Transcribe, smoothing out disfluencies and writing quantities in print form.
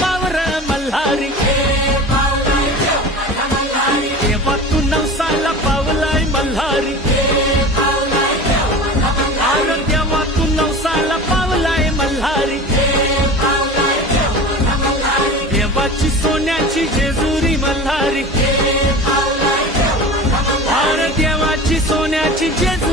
power Malhari देवा तू नवसाला पावलाय मल्हारी अरे देवा तू नवसाला पावलाय मल्हारी देवाची सोन्याची जेजुरी मल्हारी अरे देवाची सोन्याची जेजुरी